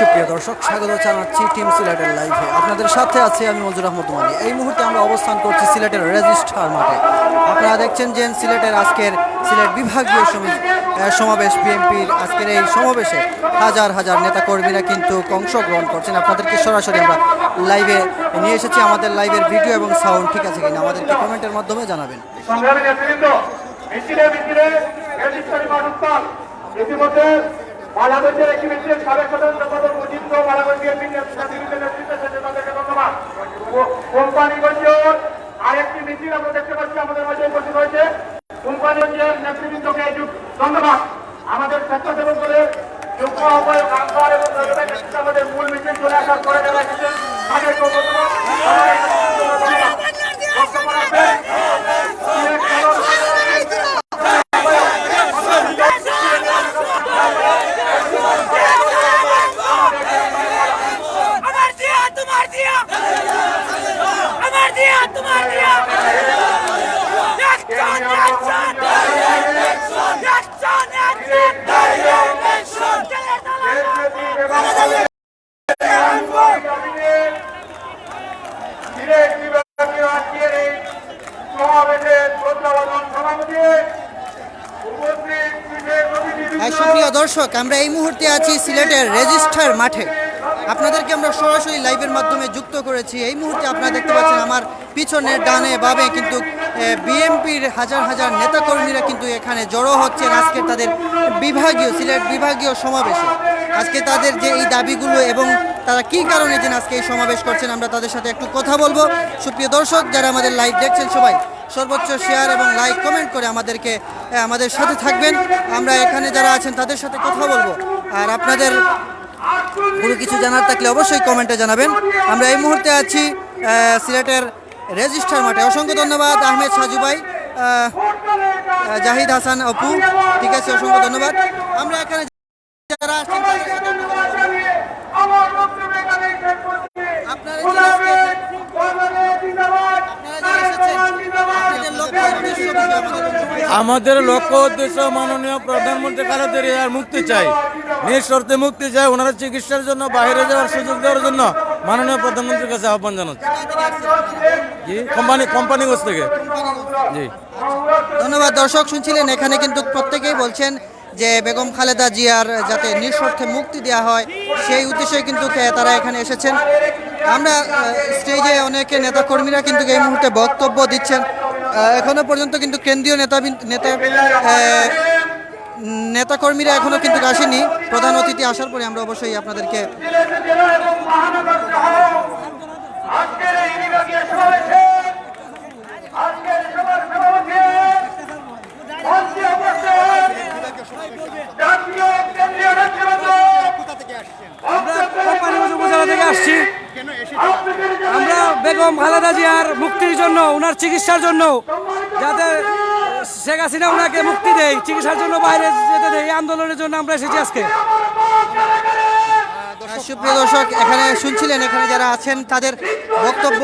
সুপ্রিয় দর্শক, স্বাগত জানাচ্ছি টিম সিলেটের লাইভে। আপনাদের সাথে আছি আমি মঞ্জুর আহমদ মানি। এই মুহূর্তে আমরা অবস্থান করছি সিলেটের রেজিস্ট্রার মাঠে। আপনারা দেখছেন যে সিলেটের আজকের সিলেট বিভাগীয় সমাবেশ, বিএনপির আজকের এই সমাবেশে হাজার হাজার নেতাকর্মীরা কিন্তু অংশগ্রহণ করছেন। আপনাদেরকে সরাসরি আমরা লাইভে নিয়ে এসেছি। আমাদের লাইভের ভিডিও এবং সাউন্ড ঠিক আছে কিনা আমাদেরকে কমেন্টের মাধ্যমে জানাবেন। বাংলাদেশের একটি মিছিলের সাবেক সাধারণ সম্পাদক মুজিব বাংলাদেশ বিএনপির তাদেরকে ধন্যবাদ। কোম্পানিগঞ্জের আরেকটি মিছিল আমরা দেখতে পাচ্ছি আমাদের মাঝে উপস্থিত হয়েছে। কোম্পানিগঞ্জের নেতৃবৃন্দকে ধন্যবাদ। আমাদের স্বেচ্ছাসেবক দলের যুগ্ম আহ্বায়ক আনসার এবং আমাদের মূল মিছিল চলে আসার পরে যারা এসেছেন তাদেরকেও ধন্যবাদ। সুপ্রিয় দর্শক, আমরা এই মুহূর্তে আছি সিলেটের রেজিস্ট্রার মাঠে। আপনাদেরকে আমরা সরাসরি লাইভের মাধ্যমে যুক্ত করেছি। এই মুহূর্তে আপনারা দেখতে পাচ্ছেন আমার পিছনে ডানে বামে কিন্তু বিএনপির হাজার হাজার নেতাকর্মীরা কিন্তু এখানে জড়ো হচ্ছেন আজকে তাদের সিলেট বিভাগীয় সমাবেশে। আজকে তাদের যে এই দাবিগুলো এবং তারা কি কারণে যেন আজকে এই সমাবেশ করছেন, আমরা তাদের সাথে একটু কথা বলবো। সুপ্রিয় দর্শক, যারা আমাদের লাইভ দেখছেন সবাই সর্বোচ্চ শেয়ার এবং লাইক কমেন্ট করে আমাদের সাথে থাকবেন। আমরা এখানে যারা আছেন তাদের সাথে কথা বলবো। আর আপনাদের কোনো কিছু জানার থাকলে অবশ্যই কমেন্টে জানাবেন। আমরা এই মুহূর্তে আছি সিলেটের রেজিস্ট্রার মাঠে। অসংখ্য ধন্যবাদ আহমেদ সাজু ভাই, জাহিদ হাসান অপু, ঠিক আছে, অসংখ্য ধন্যবাদ। আমরা এখানে যারা আছেন আমাদের লক্ষ্য উদ্দেশ্য মাননীয় প্রধানমন্ত্রী খালেদা জিয়ার মুক্তি চাই, নিঃশর্তে মুক্তি চাই। ওনারা চিকিৎসার জন্য বাইরে যাওয়ার সুযোগ দেওয়ার জন্য মাননীয় প্রধানমন্ত্রীর কাছে আহ্বান জানাচ্ছি। জি, কোম্পানিগঞ্জ থেকে। জি, ধন্যবাদ। দর্শক শুনছিলেন, এখানে কিন্তু প্রত্যেকেই বলছেন যে বেগম খালেদা জিয়ার যাতে নিঃশর্তে মুক্তি দেওয়া হয়, সেই উদ্দেশ্যে কিন্তু তারা এখানে এসেছেন। আমরা স্টেজে অনেকে নেতাকর্মীরা কিন্তু এই মুহূর্তে বক্তব্য দিচ্ছেন। এখনো পর্যন্ত কিন্তু কেন্দ্রীয় নেতাকর্মীরা এখনো কিন্তু আসেনি। প্রধান অতিথি আসার পরে আমরা অবশ্যই আপনাদেরকে আসছি। আমরা বেগম খালেদা জিয়ার মুক্তির জন্য, ওনার চিকিৎসার জন্য, যাতে শেখ হাসিনা ওনাকে মুক্তি দেয়, চিকিৎসার জন্য বাইরে যেতে দেয়, এই আন্দোলনের জন্য আমরা এসেছি আজকে। সুপ্রিয় দর্শক, এখানে শুনছিলেন, এখানে যারা আছেন তাদের বক্তব্য।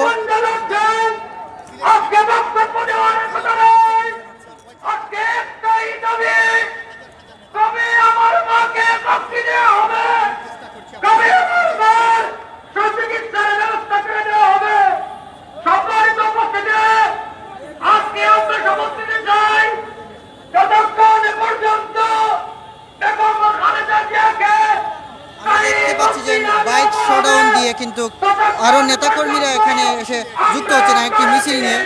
বাইক শোডাউন দিয়ে কিন্তু আরো নেতাকর্মীরা এখানে এসে যুক্ত হচ্ছেন একটি মিছিল নিয়ে।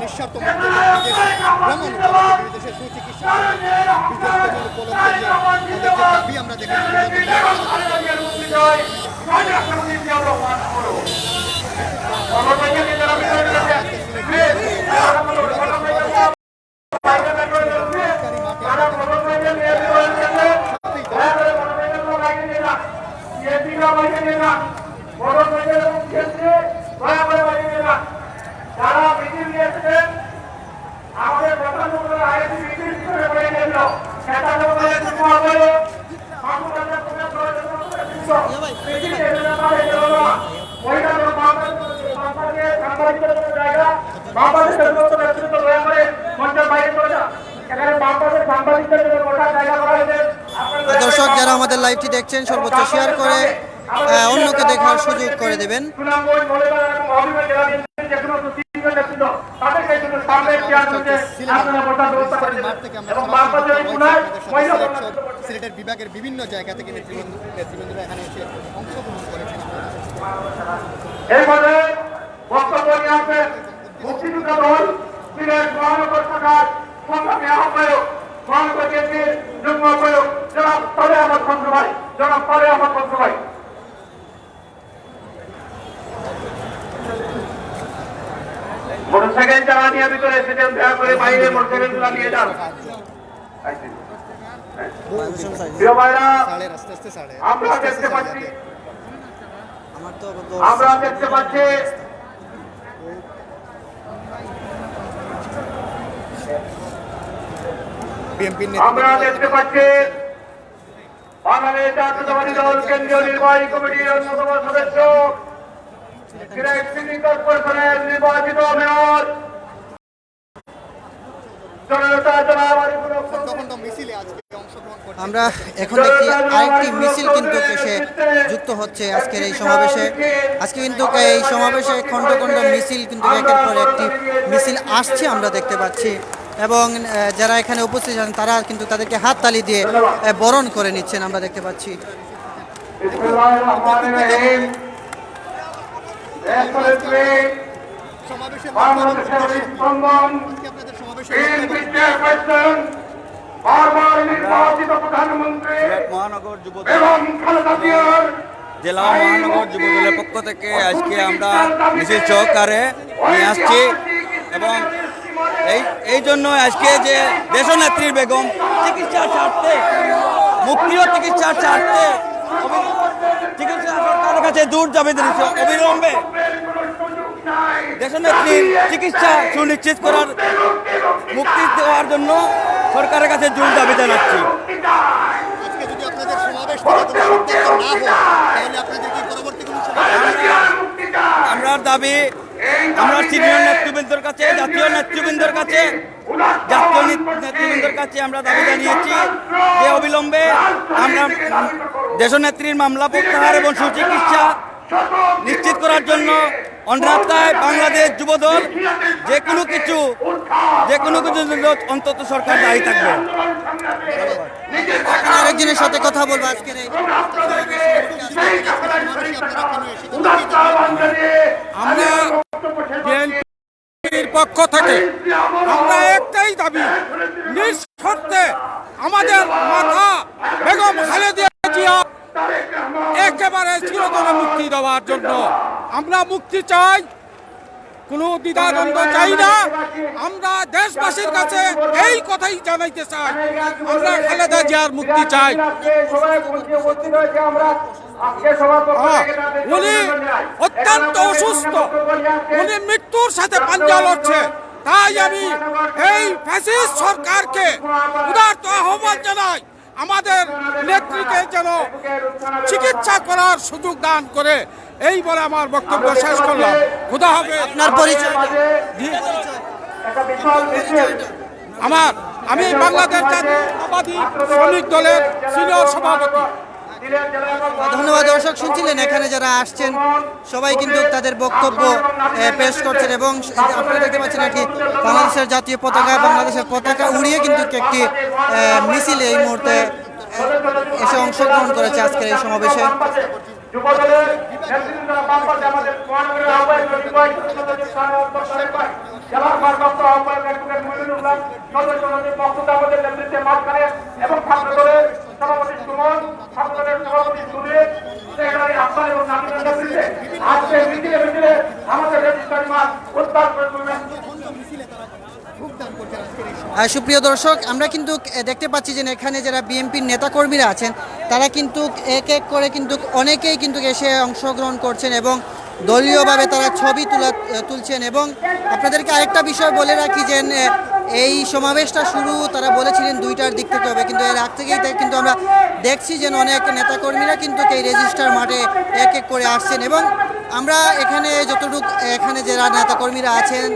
নিঃস্বার্থ বিদেশে সুচিকিৎসা দাবি আমরা দেখেছি। দর্শক যারা আমাদের লাইভটি দেখছেন সর্বোচ্চ শেয়ার করে অন্যকে দেখার সুযোগ করে দেবেন। মাঠ থেকে আমরা সিলেটের বিভাগের বিভিন্ন জায়গা থেকে নেতৃবৃন্দরা এখানে এসে অংশগ্রহণ করেছেন। এরপরে বক্তব্য নিয়ে আসবেন মুক্তিযোদ্ধা দল সিলেট মহানগর শাখার সংগ্রামী আহ্বায়ক মহানগর বিএনপির যুগ্ম আহ্বায়ক জনাব তলে আহমদ খন্দু ভাই, জনাব তলে আহমদ খন্দু ভাই। মোটরসাইকেল যারা নিয়ে ভিতরে সেটা দয়া করে বাইরে মোটরসাইকেল গুলা নিয়ে যান। প্রিয় ভাইরা, আস্তে আস্তে ছাড়ে আমরা দেখতে পাচ্ছি আমার তো আমরা দেখতে পাচ্ছি বিএনপির আমরা দেখতে পাচ্ছি বাংলাদেশ জাতীয়তাবাদী দল কেন্দ্রীয় নির্বাহী কমিটির অন্যতম সদস্য সিলেট সিটি কর্পোরেশনের নির্বাচিত মেয়র জননেতা জনাব আরিফুল হক খন্ড মিছিলে আজকে অংশগ্রহণ করছেন। আমরা এখন দেখি আরেকটি মিছিল কিন্তু এসে যুক্ত হচ্ছে আজকের এই সমাবেশে। আজকে কিন্তু এই সমাবেশে খণ্ড খণ্ড মিছিল কিন্তু একের পর একটি মিছিল আসছে আমরা দেখতে পাচ্ছি, এবং যারা এখানে উপস্থিত আছেন তারা কিন্তু তাদেরকে হাততালি দিয়ে বরণ করে নিচ্ছেন আমরা দেখতে পাচ্ছি। বিসমিল্লাহির রহমানির রহিম। দেশনেত্রী সমাবেশের বাংলাদেশের স্পন্দন আপনাদের সমাবেশে বিএনপি চেয়ারপারসন বারবার নির্বাচিত প্রধানমন্ত্রী মহানগর যুব এবং খালেদা জিয়ার জেলা মহানগর যুব দলের পক্ষ থেকে আজকে আমরা মিছিল সহকারে নিয়ে আসছি, এবং এই জন্য আজকে যে দেশনেত্রীর বেগম চিকিৎসার স্বার্থে মুক্তি ও চিকিৎসার স্বার্থে চিকিৎসা সরকারের কাছে দূর যাবে অবিলম্বে দেশনেত্রীর চিকিৎসা সুনিশ্চিত করার মুক্তি দেওয়ার জন্য সরকারের কাছে জোর দাবি জানাচ্ছি। আজকে যদি আপনাদের সমাবেশ থেকে কোনো সিদ্ধান্ত না হয় তাহলে আপনাদের কি পরবর্তী কোনো আমরা দাবি আমরা সিনিয়র নেতৃবৃন্দের কাছে জাতীয় নেতৃবৃন্দের কাছে আমরা দাবি জানিয়েছি যে অবিলম্বে আমরা দেশনেত্রীর মামলা প্রত্যাহার এবং সুচিকিৎসা নিশ্চিত করার জন্য অন্যথায় বাংলাদেশ যুবদল যে কোনো কিছু অন্তত সরকার দায়ী থাকবে। আরেকজনের সাথে কথা বলবো আজকের এই আমরা বিএনপির পক্ষ থেকে আমরা একটাই দাবি, নিঃশর্তে আমাদের মাথা বেগম খালেদা জিয়া একেবারে চিরতরে মুক্তি দেওয়ার জন্য আমরা মুক্তি চাই, কোনো দ্বিধাদ্বন্দ্ব চাই না। আমরা দেশবাসীর কাছে এই কথাই জানাইতে চাই, আমরা খালেদা জিয়ার মুক্তি চাই। উনি অত্যন্ত অসুস্থ, উনি মৃত্যুর সাথে পাঞ্জা লড়ছে, তাই আমি এই ফ্যাসিস্ট সরকারকে উদারত আহ্বান জানাই আমাদের নেত্রীকে যেন চিকিৎসা করার সুযোগ দান করে, এই বলে আমার বক্তব্য শেষ করলাম। খোদা হবে। আপনার পরিচয় আমি বাংলাদেশ জাতীয়তাবাদী শ্রমিক দলের সিনিয়র সভাপতি। ধন্যবাদ। দর্শক শুনছিলেন এখানে যারা আসছেন সবাই কিন্তু তাদের বক্তব্য পেশ করছেন, এবং আপনারা দেখতে পাচ্ছেন এটি বাংলাদেশের জাতীয় পতাকা, বাংলাদেশের পতাকা উড়িয়ে কিন্তু একটি মিছিলে এই মুহূর্তে এসে অংশগ্রহণ করেছে আজকের এই সমাবেশে। যুবদলের নেতৃবৃন্দরা বামপাশে আমাদের মহানগরের আহ্বায়ক নির্বাহী জেলার ভারপ্রাপ্ত আহ্বায়ক অ্যাডভোকেট মনিরুল্লাহ সদস্যদের বক্তব্য আমাদের নেতৃত্বে মাঝখানে, এবং ছাত্র দলের সভাপতি সুমন, ছাত্র দলের সভাপতি সুনীল, সেক্রেটারি আহ্বান এবং নামিনের নেতৃত্বে আজকে মিছিলে আমাদের রেজিস্ট্রারি মাঠ উদ্ধার করে তুলবেন। সুপ্রিয় দর্শক, আমরা কিন্তু দেখতে পাচ্ছি যে এখানে যারা বিএনপির নেতাকর্মীরা আছেন তারা কিন্তু এক এক করে কিন্তু অনেকেই কিন্তু এসে অংশগ্রহণ করছেন, এবং দলীয়ভাবে তারা ছবি তুলছেন। এবং আপনাদেরকে আরেকটা বিষয় বলে রাখি যে এই সমাবেশটা শুরু তারা বলেছিলেন 2টার দিক থেকে হবে, কিন্তু এর আগ থেকেই কিন্তু আমরা দেখছি যে অনেক নেতাকর্মীরা কিন্তু এই রেজিস্টার মাঠে এক এক করে আসছেন। এবং আমরা এখানে যতটুকু এখানে যারা নেতাকর্মীরা আছেন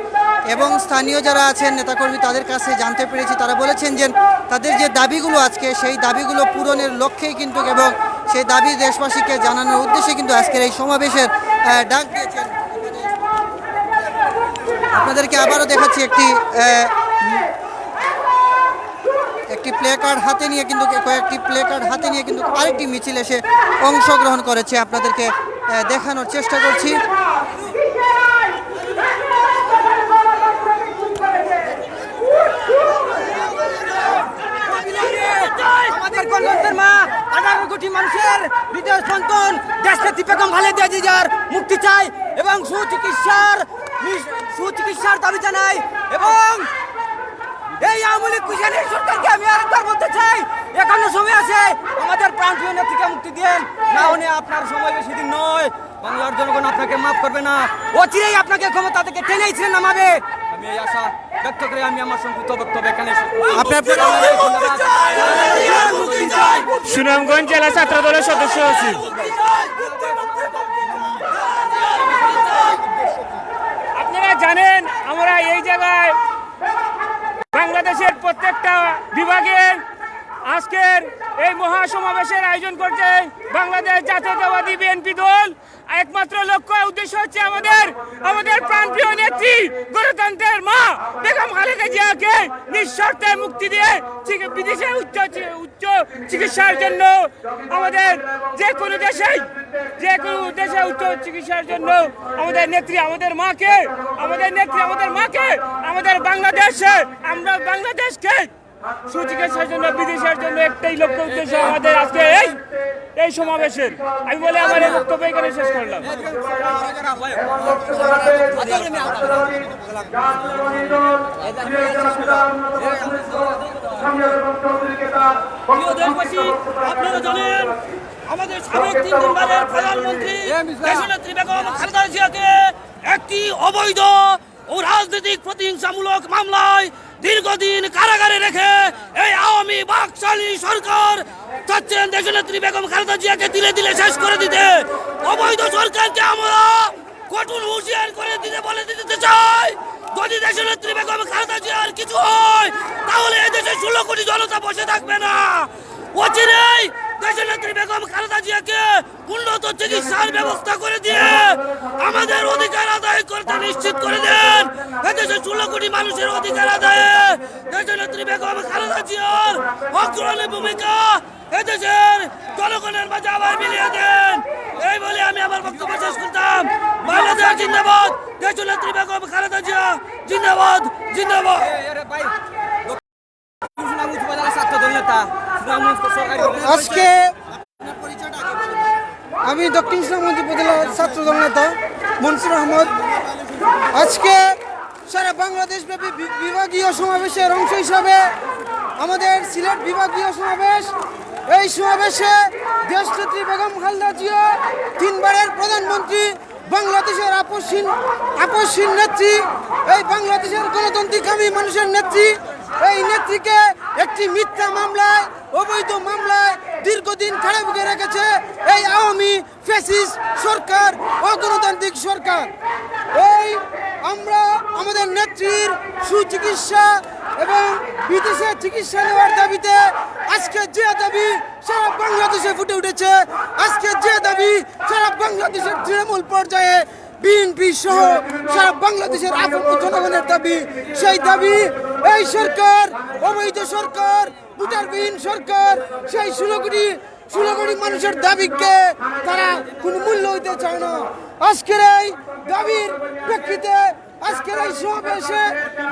এবং স্থানীয় যারা আছেন নেতাকর্মী তাদের কাছে জানতে পেরেছি, তারা বলেছেন যে তাদের যে দাবিগুলো আজকে সেই দাবিগুলো পূরণের লক্ষ্যেই কিন্তু এবং সেই দাবি দেশবাসীকে জানানোর উদ্দেশ্যে কিন্তু আজকের এই সমাবেশের ডাক দিয়েছেন। আপনাদেরকে আবারও দেখাচ্ছি একটি প্লে কার্ড হাতে নিয়ে কিন্তু কয়েকটি প্লে কার্ড হাতে নিয়ে কিন্তু আরেকটি মিছিল এসে অংশগ্রহণ করেছে, আপনাদেরকে দেখানোর চেষ্টা করছি। আমাদের গণতন্ত্রের মা 18 কোটি মানুষের হৃদয় স্পন্দন দেশনেত্রী বেগম খালেদা জিয়ার মুক্তি চাই এবং সুচিকিৎসার দাবি জানাই। এবং এই আওয়ামী লীগ কুশানের সরকারকে আমি আরেকবার বলতে চাই, এখনো সময় আছে, আমাদের প্রাণপ্রিয় নেত্রীকে মুক্তি দেন, না হলে আপনার সময় বেশি দিন নয়। বাংলার জনগণ আপনাকে মাফ করবে না, অচিরেই আপনাকে ক্ষমতা থেকে টেনেইছিলেন নামাবে। আমি এই আশা ব্যক্ত করে আমি আমার সংক্ষিপ্ত বক্তব্য এখানে সুনামগঞ্জ জেলা ছাত্র দলের সদস্য আছি। আপনারা জানেন আমরা এই জায়গায় বাংলাদেশের প্রত্যেকটা বিভাগের আজকের এই মহাসমাবেশের আয়োজন করছে বাংলাদেশ জাতীয়তাবাদী বিএনপি দল। একমাত্র লক্ষ্য উদ্দেশ্য হচ্ছে আমাদের প্রাণপ্রিয় নেত্রী গণতন্ত্রের মা বেগম খালেদা জিয়াকে নিঃশর্তে মুক্তি দিয়ে বিদেশে উচ্চ চিকিৎসার জন্য আমাদের যে কোনো দেশে উচ্চ চিকিৎসার জন্য আমাদের নেত্রী আমাদের মাকে আমাদের বাংলাদেশকে সুচিকিৎসার জন্য বিদেশের জন্য একটাই লক্ষ্য উদ্দেশ্য আমাদের আজকে এই সমাবেশের। আমি বলে আমার এই বক্তব্য এখানে শেষ করলাম। আপনারা জানেন আমাদের সাবেক 3 দিনবারের প্রধানমন্ত্রী দেশনেত্রী বেগম খালেদা জিয়াকে একটি অবৈধ ও রাজনৈতিক প্রতিহিংসামূলক মামলায় দীর্ঘদিন কারাগারে রেখে এই আওয়ামী বাকশালী সরকার চাচ্ছেন দেশনেত্রী বেগম খালেদা জিয়াকে দিলে দিলে শেষ করে দিতে। অবৈধ সরকারকে আমরা কঠোর হুঁশিয়ার করে বলে দিতে চাই, যদি দেশনেত্রী বেগম খালেদা জিয়ার কিছু হয় তাহলে এদেশে 16 কোটি জনতা বসে থাকবে না। অচিরেই দেশনেত্রী বেগম খালেদা জিয়াকে উন্নত চিকিৎসার ব্যবস্থা করে দিয়ে আমাদের অধিকার আদায় করতে নিশ্চিত করে দেন। এদেশে 16 কোটি মানুষের অধিকার আদায়ে দেশনেত্রী বেগম খালেদা জিয়ার অগ্রণী ভূমিকা এদেশের জনগণের মাঝে আবার মিলিয়ে দেন। এই বলে আমি আমার বক্তব্য শেষ করতাম। বাংলাদেশ জিন্দাবাদ, দেশনেত্রী বেগম খালেদা জিয়া জিন্দাবাদ জিন্দাবাদ। আজকে আমি দক্ষিণ সুনামগঞ্জ উপজেলার ছাত্রদল নেতা মনসুর আহমদ। আজকে সারা বাংলাদেশব্যাপী বিভাগীয় সমাবেশের অংশ হিসাবে আমাদের সিলেট বিভাগীয় সমাবেশ। এই সমাবেশে দেশনেত্রী বেগম খালেদা জিয়া 3 বারের প্রধানমন্ত্রী, বাংলাদেশের আপসহীন নেত্রী, এই বাংলাদেশের গণতন্ত্রকামী মানুষের নেত্রী, এই নেত্রীকে একটি মিথ্যা মামলায় অবৈধ মামলায় দীর্ঘদিন কারাগারে রেখেছে এই আওয়ামী ফ্যাসিস্ট সরকার, অগণতান্ত্রিক সরকার। এই আমরা আমাদের নেত্রীর সুচিকিৎসা এবং বিদেশে চিকিৎসা নেওয়ার দাবিতে আজকে যে দাবি সারা বাংলাদেশে ফুটে উঠেছে, আজকে যে দাবি সারা বাংলাদেশের তৃণমূল পর্যায়ে বিএনপি সহ সারা বাংলাদেশের জনগণের দাবি, সেই দাবি এই সরকার অবৈধ সরকার, ভোটারবিহীন সরকার সেই 16 কোটি মানুষের দাবিকে তারা কোনো মূল্য দিতে চায় না। আজকের এই দাবির প্রেক্ষিতে আজকের এই সমাবেশে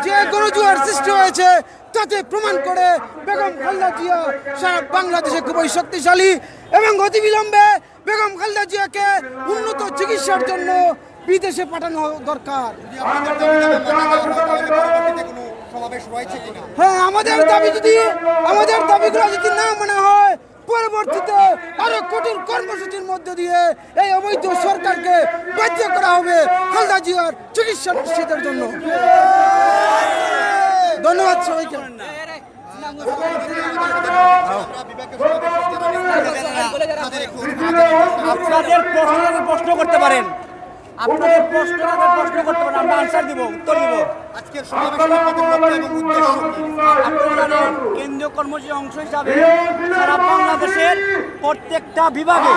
যে গণজোয়ার সৃষ্টি হয়েছে তাতে প্রমাণ করে বেগম খালেদা জিয়া সারা বাংলাদেশে খুবই শক্তিশালী এবং অতিবিলম্বে বেগম খালেদা জিয়াকে উন্নত চিকিৎসার জন্য বিদেশে পাঠানো দরকার। হ্যাঁ, আমাদের দাবিগুলো যদি না মানা হয় পরবর্তীতে আরো কঠিন কর্মসূচির মধ্য দিয়ে এই অবৈধ সরকারকে বাধ্য করা হবে খালেদা জিয়ার চিকিৎসা নিশ্চিতের জন্য। ধন্যবাদ সবাইকে। আপনাদের প্রশ্ন করতে পারেন, আপনাদের প্রশ্ন করতে পারেন, আমরা আনসার দিব, উত্তর দিব। আজকের সমাবেশের আপনাদের লক্ষ্য এবং উদ্দেশ্য কি? আপনারা জানেন কেন্দ্রীয় কর্মসূচির অংশ হিসাবে সারা বাংলাদেশের প্রত্যেকটা বিভাগে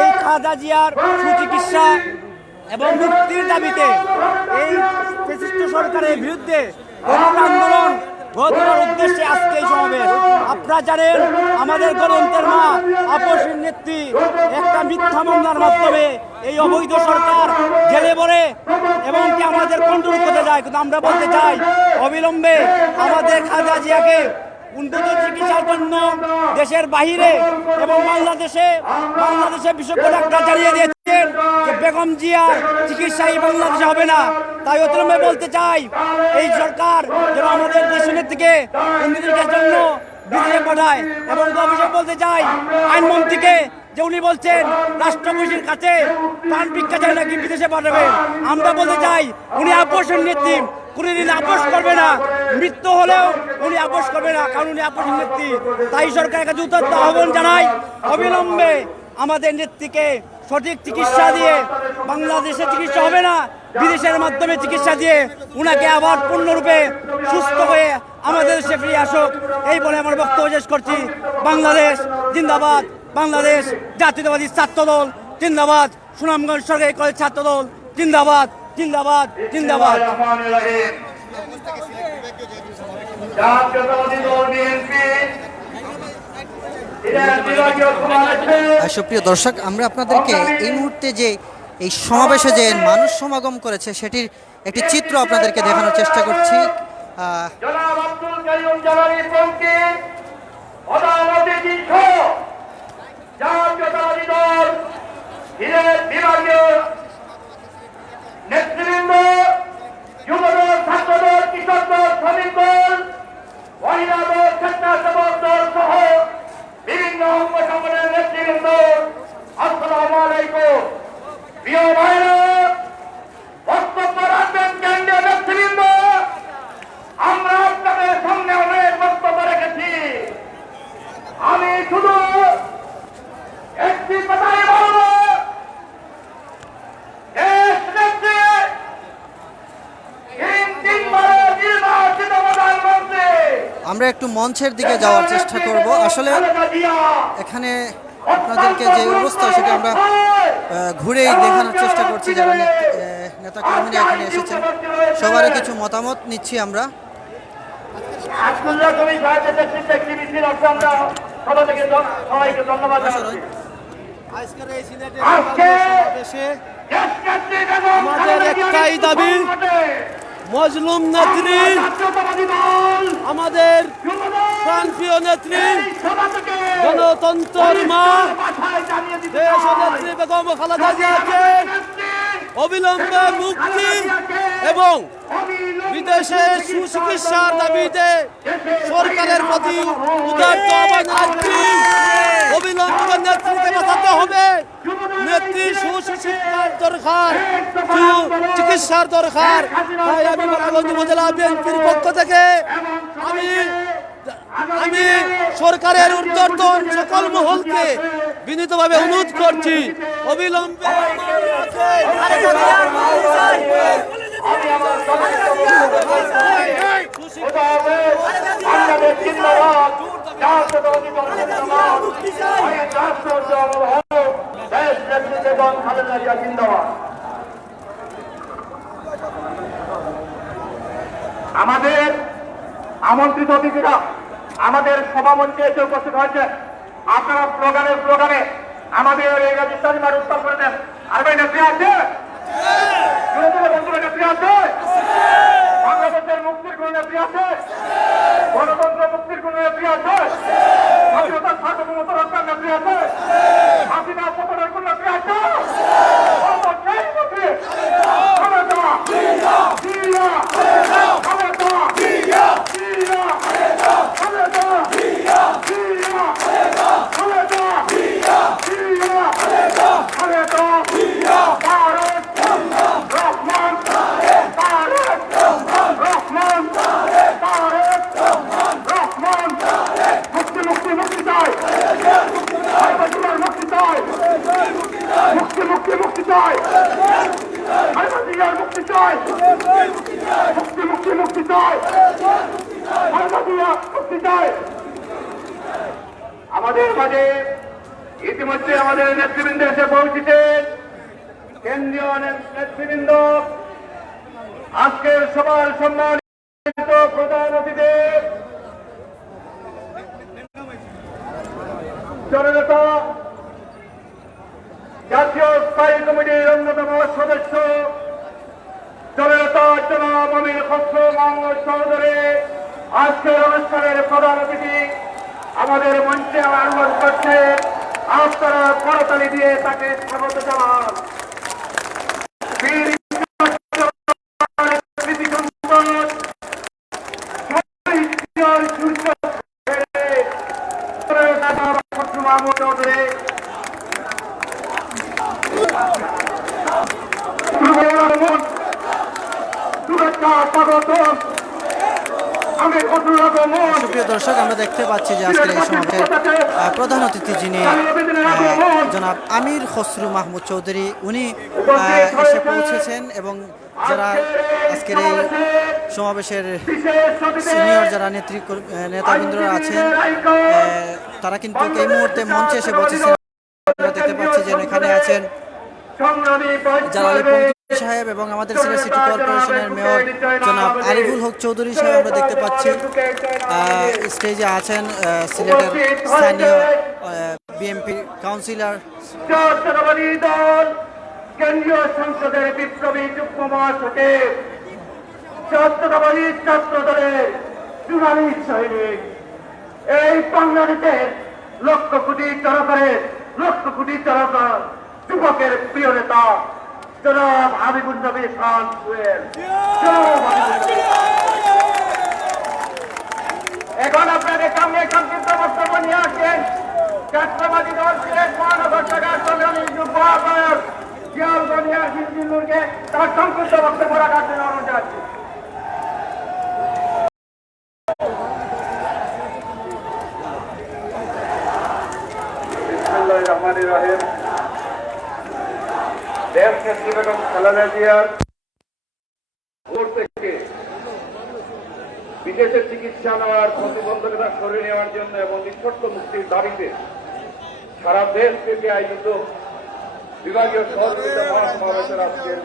এই খালেদা জিয়ার সুচিকিৎসা এবং মুক্তির দাবিতে এই ফ্যাসিস্ট সরকারের বিরুদ্ধে আন্দোলন গড়ার উদ্দেশ্যে আজকে এই সমাবেশ। আপনারা জানেন আমাদের গণতন্ত্রের মা আপসের নেত্রী একটা মিথ্যা মামলার মাধ্যমে এই অবৈধ সরকার জেলে ভরে এবং কি আমাদের কন্ট্রোল করতে যায়, কিন্তু আমরা বলতে চাই অবিলম্বে আমাদের খালেদা জিয়াকে উন্নত চিকিৎসার জন্য দেশের বাহিরে এবং বাংলাদেশে বিশেষজ্ঞ ডাক্তার জানিয়ে দিয়েছেন যে বেগম জিয়ার চিকিৎসা এই বাংলাদেশে হবে না। তাই অবিলম্বে বলতে চাই এই সরকার যেন আমাদের দেশের থেকে উন্নতির জন্য বিদেশে পাঠায় এবং অভিযোগ বলতে চাই আইনমন্ত্রীকে যে উনি বলছেন রাষ্ট্রপতির কাছে প্রাণ ভিক্ষা চাই নাকি বিদেশে পাঠাবে। আমরা বলতে চাই উনি আপোষের নেত্রী, কোনোদিন আপোষ করবে না, মৃত্যু হলেও উনি আপোষ করবে না, কারণ উনি আপোষের নেত্রী। তাই সরকারের কাছে উদাত্ত আহ্বান জানাই অবিলম্বে আমাদের নেত্রীকে সঠিক চিকিৎসা দিয়ে, বাংলাদেশে চিকিৎসা হবে না বিদেশের মাধ্যমে চিকিৎসা দিয়ে উনাকে আবার পূর্ণরূপে সুস্থ হয়ে আমাদের দেশে ফিরে আসুক, এই বলে আমার বক্তব্য শেষ করছি। বাংলাদেশ জিন্দাবাদ, বাংলাদেশ জাতীয়তাবাদী ছাত্রদল জিন্দাবাদ, সুনামগঞ্জ সরকারি কলেজ ছাত্রদল জিন্দাবাদ, জিন্দাবাদ, জিন্দাবাদ। জাতীয়তাবাদী দল বিএনপি সুপ্রিয় দর্শক, আমরা আপনাদেরকে এই মুহূর্তে যে এই সমাবেশে যে মানুষ সমাগম করেছে সেটির একটি চিত্র আপনাদেরকে দেখানোর চেষ্টা করছি। জনাব আব্দুল কাইয়ুম জালালী পঙ্কি আদালতে সহ জাতীয়তাবাদী দল বিভাগীয় নেতৃবৃন্দ, যুবদল, ছাত্রদল, কৃষক দল, শ্রমিক দল, মহিলা দল, স্বেচ্ছাসেবক দল সহ বিভিন্ন অঙ্গ সংগঠনের নেতৃবৃন্দ, আসসালামু আলাইকুম। প্রিয় ভাইরা, বক্তব্য রাখবেন কেন্দ্রীয় নেতৃবৃন্দ। আমরা আপনাদের সামনে অনেক বক্তব্য রেখেছি, আমি শুধু একটি কথাই বলব, দেশ নেত্রী তিনবারের নির্বাচিত প্রধানমন্ত্রী। আমরা একটু মঞ্চের দিকে যাওয়ার চেষ্টা করব। আসলে এখানে আপনাদেরকে যে অবস্থা সেটা আমরা ঘুরেই দেখানোর চেষ্টা করছি। যারা নেতা কর্মীরা এখানে এসেছেন সবারই কিছু মতামত নিচ্ছি আমরা। সবাইকে ধন্যবাদ জানাচ্ছি। আজকের এই সিলেটের সমাবেশে আমাদের একটাই দাবি, মজলুম নেত্রী, আমাদের প্রাণপ্রিয় নেত্রী, গণতন্ত্রের মা দেশ নেত্রী বেগম খালেদা জিয়াকে অবিলম্বে মুক্তি এবং বিদেশে সুচিকিৎসার দাবিতে সরকারের প্রতি উদাত্ত আহ্বান জানাচ্ছি। অবিলম্বে নেত্রীকে বাঁচাতে হবে, নেত্রীর সুচিকিৎসার দরকার, চিকিৎসার দরকার। তাই আমি বারাগঞ্জ উপজেলা বিএনপির পক্ষ থেকে আমি সরকারের ঊর্ধ্বতন সকল মহলকে বিনীতভাবে অনুরোধ করছি অবিলম্বে আমাদের আমন্ত্রিত অতিথিরা আমাদের সভামঞ্চে এসে উপস্থিত হয়েছে। আপনারা স্লোগানে আমাদের এই রাজস্থানী মাঠ উত্তর করে দেন। আর ভাই নেত্রী আছে, নেত্রী আছে, বাংলাদেশের মুক্তির কোন নেত্রী আছে, গণতন্ত্র মুক্তির কোন নেত্রী আছে, স্বাধীনতার সার্বভৌমত্ব রক্ষার নেত্রী আছে, হাসিনা পতনের কোন নেত্রী আছে? চাই, মুক্তি মুক্তি মুক্তি চাই, খালেদা জিয়া মুক্তি চাই। আমাদের মাঝে ইতিমধ্যে আমাদের নেতৃবৃন্দ এসে পৌঁছেছেন। কেন্দ্রীয় নেতৃবৃন্দ, আজকের সবার সম্মানিত প্রধান অতিথি জননেতা, জাতীয় স্থায়ী কমিটির অন্যতম সদস্য জননেতা জনাব আমির খসরু মাহমুদ চৌধুরী আজকের অনুষ্ঠানের প্রধান অতিথি আমাদের মঞ্চে আগমন করছে। আপনারা করতালি দিয়ে তাকে স্বাগত জানান। মাহমুদ চৌধুরী শুভেচ্ছা স্বাগত। আমি সুপ্রিয় দর্শক, আমরা দেখতে পাচ্ছি যে আজকের এই সমাবেশের প্রধান অতিথি যিনি জনাব আমির খসরু মাহমুদ চৌধুরী, উনি এসে পৌঁছেছেন এবং যারা আজকের এই সমাবেশের সিনিয়র যারা নেতাবৃন্দরা আছেন তারা কিন্তু এই মুহূর্তে মঞ্চে এসে পৌঁছেছেন। আমরা দেখতে পাচ্ছি যে এখানে আছেন জালালী পঙ্কি সাহেব এবং আমাদের সিলেট সিটি কর্পোরেশনের মেয়র জনাব আরিফুল হক চৌধুরী সাহেব আমরা দেখতে পাচ্ছি। স্টেজে আছেন সিলেটের স্থানীয় বিএনপি কাউন্সিলর, জাতীয়তাবাদী দল কেন্দ্রীয় সংসদের বিপ্লবী যুগ্ম মহাসচিব, জাতীয়তাবাদী ছাত্র দলের চূড়ান্ত সৈনিক, এই বাংলাদেশের লক্ষ কোটি জনতার যুবকের প্রিয় নেতা জনাব হাবিবুর নবী খান সোহেল। এখন আপনাদের সামনে সংক্ষিপ্ত বক্তব্য নিয়ে আসেন জাতীয়তাবাদী দল সিলেট মহানগর শাখার সংগ্রামী যুগ্ম আহ্বায়ক জিয়াউল গনিয়া হিন্দুকে তার সংক্ষিপ্ত বক্তব্য রাখার জন্য অনুরোধ জানাচ্ছি। বিসমিল্লাহির রহমানির রহিম। দেশ নেত্রী বেগম খালেদা জিয়ার ভোর থেকে বিদেশে চিকিৎসা নেওয়ার প্রতিবন্ধকতা সরিয়ে নেওয়ার জন্য এবং নিঃশর্ত মুক্তির দাবিতে সারা দেশ থেকে আয়োজিত বিভাগীয় সহযোগিতা মহাসমাবেশের আজকের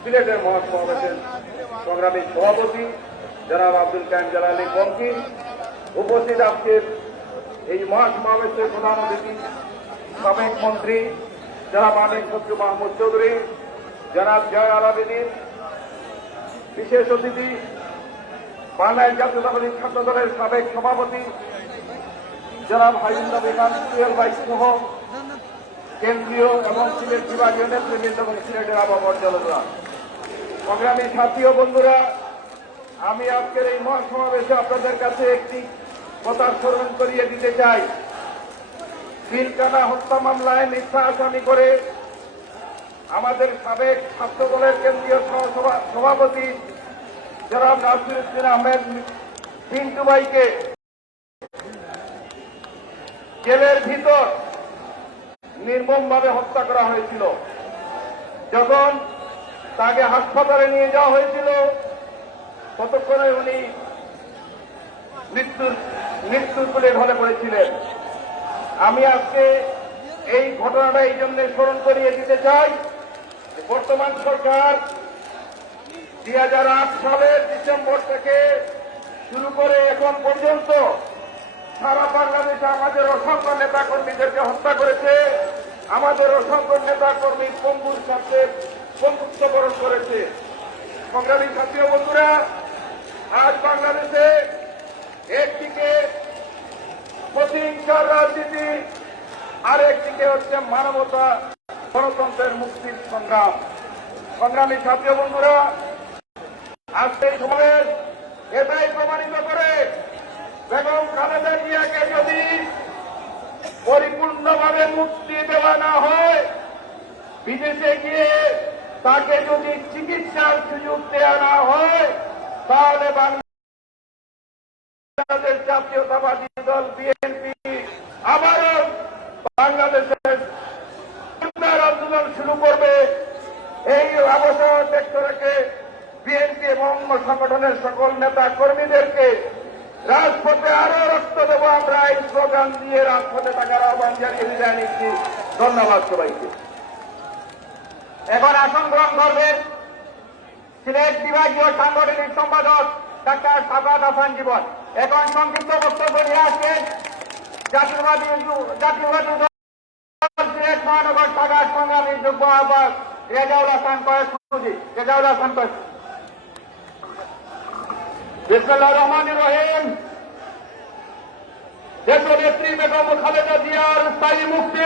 সিলেটের মহাসমাবেশের সংগ্রামী সভাপতি জনাব আব্দুল কাইম জালালী পঙ্কি, উপস্থিত আজকের এই মহাসমাবেশের প্রধান অতিথি সাবেক মন্ত্রী জনাব আমির খসরু মাহমুদ চৌধুরী, জনাব জয় আলাবেদিন, বিশেষ অতিথি বাংলাদেশ জাতীয়তাবাদী ছাত্র দলের সাবেক সভাপতি জনাব হাবিবুর নবী খান সোহেল ভাই সহ কেন্দ্রীয় এবং সিলেট বিভাগীয় নেতৃবৃন্দ এবং সিলেটের আবহাওয়ার জনতা, সংগ্রামী সাথী ও বন্ধুরা, আমি আজকের এই মহাসমাবেশে আপনাদের কাছে একটি কথা স্মরণ করিয়ে দিতে চাই। পিলখানা হত্যা মামলায় মিথ্যা আসামি করে আমাদের সাবেক ছাত্র দলের কেন্দ্রীয় সভাপতি জনাব নাসিরউদ্দিন আহমেদ পিন্টু ভাইকে জেলের ভিতর নির্মমভাবে হত্যা করা হয়েছিল। যখন তাকে হাসপাতালে নিয়ে যাওয়া হয়েছিল ততক্ষণে উনি মৃত্যুর কোলে ঢলে পড়েছিলেন। আমি আজকে এই ঘটনাটা এই জন্য স্মরণ করিয়ে দিতে চাই, বর্তমান সরকার 2008 সালের ডিসেম্বর থেকে শুরু করে এখন পর্যন্ত সারা বাংলাদেশে আমাদের অসংখ্য নেতা কর্মীদেরকে হত্যা করেছে, আমাদের অসংখ্য নেতা কর্মী পঙ্গুর সাথে বন্ধুত্ববরণ করেছে। সংগ্রামী সাথী বন্ধুরা, আজ বাংলাদেশে একদিকে প্রতিহিংসার রাজনীতি, আরেকদিকে হচ্ছে মানবতা গণতন্ত্রের মুক্তির সংগ্রাম। সংগ্রামী ছাত্র বন্ধুরা, আজকের সমাবেশ এটাই প্রমাণিত করে বেগম খালেদা জিয়াকে যদি পরিপূর্ণভাবে মুক্তি দেওয়া না হয়, বিদেশে গিয়ে তাকে যদি চিকিৎসার সুযোগ দেওয়া না হয়, তাহলে বাংলাদেশ জাতীয়তাবাদী দল বিএনপি আবারও বাংলাদেশের আন্দোলন শুরু করবে। এই অবসর ব্যক্ত রেখে বিএনপি এবং সংগঠনের সকল নেতা কর্মীদেরকে রাজপথে আরো রক্ত দেবো আমরা এই স্লোগান দিয়ে রাজপথে থাকার আহ্বান জানিয়ে বিদায় নিচ্ছি। ধন্যবাদ সবাইকে। এখন আসন গ্রহণ করবেন সিলেট বিভাগীয় সাংগঠনিক সম্পাদক ডাক্তার সাফাত হাসান জীবন। এখন সংক্ষিপ্ত বক্তব্য নিয়ে আসছেন জাতীয়বাদী দল সিলেট মহানগর শাখার সংগ্রামী যুগ্ম আহ্বায়ক রেজাউল হাসান কয়েক। রেজাউল হাসান কয়েক। বিসমিল্লাহির রহমানির রহিম। দেশনেত্রী বেগম খালেদা জিয়ার স্থায়ী মুক্তি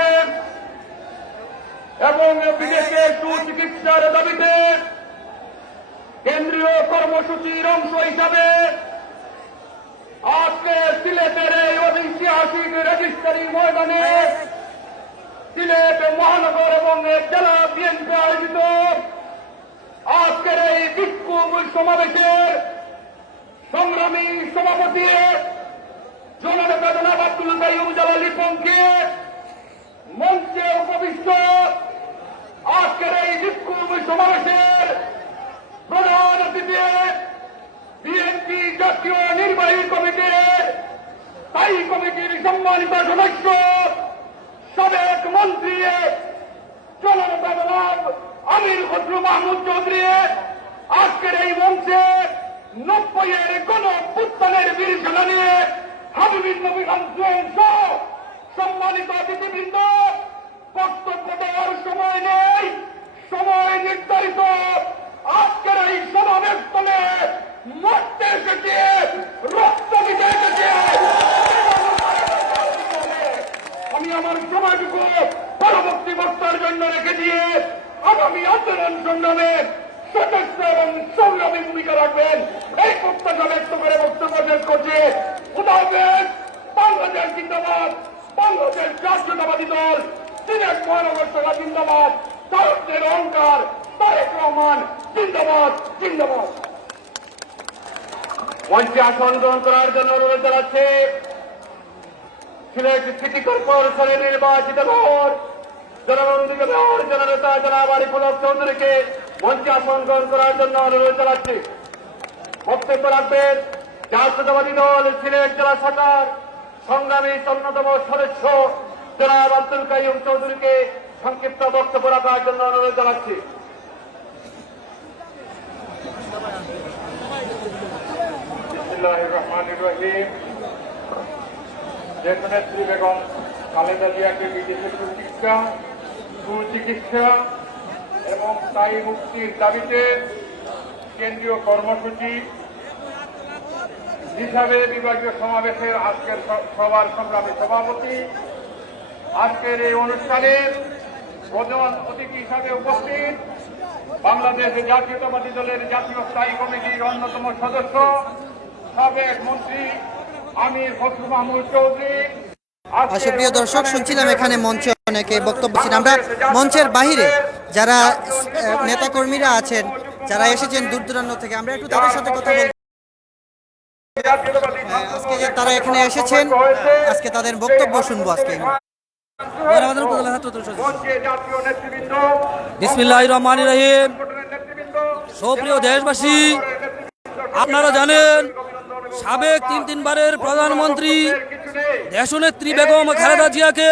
এবং বিদেশে সুচিকিৎসার দাবিতে কেন্দ্রীয় কর্মসূচির অংশ হিসাবে আজকে সিলেটের এই ঐতিহাসিক রেজিস্ট্রারি ময়দানে সিলেট মহানগর এবং জেলা বিএনপি আয়োজিত আজকের এই বিক্ষোভ সমাবেশের সংগ্রামী সভাপতি জননেতা জনাব আব্দুল কাইয়ুম জালাল লিপনকে মঞ্চে উপবিষ্ট আজকের এই বিক্ষোভ সমাবেশের প্রধান অতিথি বিএনপি জাতীয় নির্বাহী কমিটির স্থায়ী কমিটির সম্মানিত সদস্য সাবেক মন্ত্রী জননেতা জনাব আমির খসরু মাহমুদ চৌধুরী আজকের এই মঞ্চে 90-এর গণ অভ্যুত্থানের বীর সেনানী হাবিবুর নবী খান জুয়েল সহ সম্মানিত অতিথিবৃন্দ, বক্তব্য দেওয়ার সময় নেই, সময় নির্ধারিত। আজকের এই সমাবেশ স্থলে মরতে এসেছে, রক্ত দিতে এসেছে। আমি আমার সময়টুকু পরবর্তী বক্তার জন্য রেখে দিয়ে আগামী আচরণ সংগ্রামে সদস্য এবং সংগ্রামী ভূমিকা রাখবেন এই প্রত্যাশা ব্যক্ত করে বক্তব্য শেষ করছে। খুদাহাফেজ। বাংলাদেশ জিন্দাবাদ। বাংলাদেশ জাতীয়তাবাদী দল সিলেট মহানগর শাখা জিন্দাবাদ। ভারতের অহংকার তারেক রহমান জিন্দাবাদ জিন্দাবাদ। মঞ্চে আসন গ্রহণ করার জন্য অনুরোধ জানাচ্ছে সিলেট সিটি কর্পোরেশনের নির্বাচিত মেয়র জনবন্দিত মেয়র জননেতা জনাব আরিফুল হক চৌধুরীকে মঞ্চে আসন গ্রহণ করার জন্য অনুরোধ জানাচ্ছি। বক্তব্য রাখবেন জাতীয়তাবাদী দল সিলেট জেলা শাখার সংগ্রামী অন্যতম সদস্য জনাব আব্দুল কাইয়ুম চৌধুরীকে সংক্ষিপ্ত বক্তব্য রাখার জন্য অনুরোধ জানাচ্ছি। বিসমিল্লাহির রহমানির রহিম। দেশনেত্রী বেগম খালেদা জিয়াকে বিদেশে সুচিকিৎসা এবং স্থায়ী মুক্তির দাবিতে কেন্দ্রীয় কর্মসূচি হিসাবে বিভাগীয় সমাবেশের আজকের সভার সংগ্রামী সভাপতি, আজকের এই অনুষ্ঠানের প্রধান অতিথি হিসাবে উপস্থিত বাংলাদেশ জাতীয়তাবাদী দলের জাতীয় স্থায়ী কমিটির অন্যতম সদস্য সাবেক মন্ত্রী আমির খসরু মাহমুদ চৌধুরী। সুপ্রিয় দর্শক, শুনছিলাম এখানে মঞ্চে অনেকে বক্তব্য ছিল। আমরা মঞ্চের বাহিরে যারা নেতাকর্মীরা আছেন, যারা এসেছেন দূর দূরান্ত থেকে, আমরা একটু তাদের সাথে কথা বলবো। আজকে যে তারা এখানে এসেছেন, আজকে তাদের বক্তব্য শুনবো। আজকে বিসমিল্লাহির রহমানির রহিম। সুপ্রিয় দেশবাসী, আপনারা জানেন সাবেক তিনবারের প্রধানমন্ত্রী দেশনেত্রী বেগম খালেদা জিয়াকে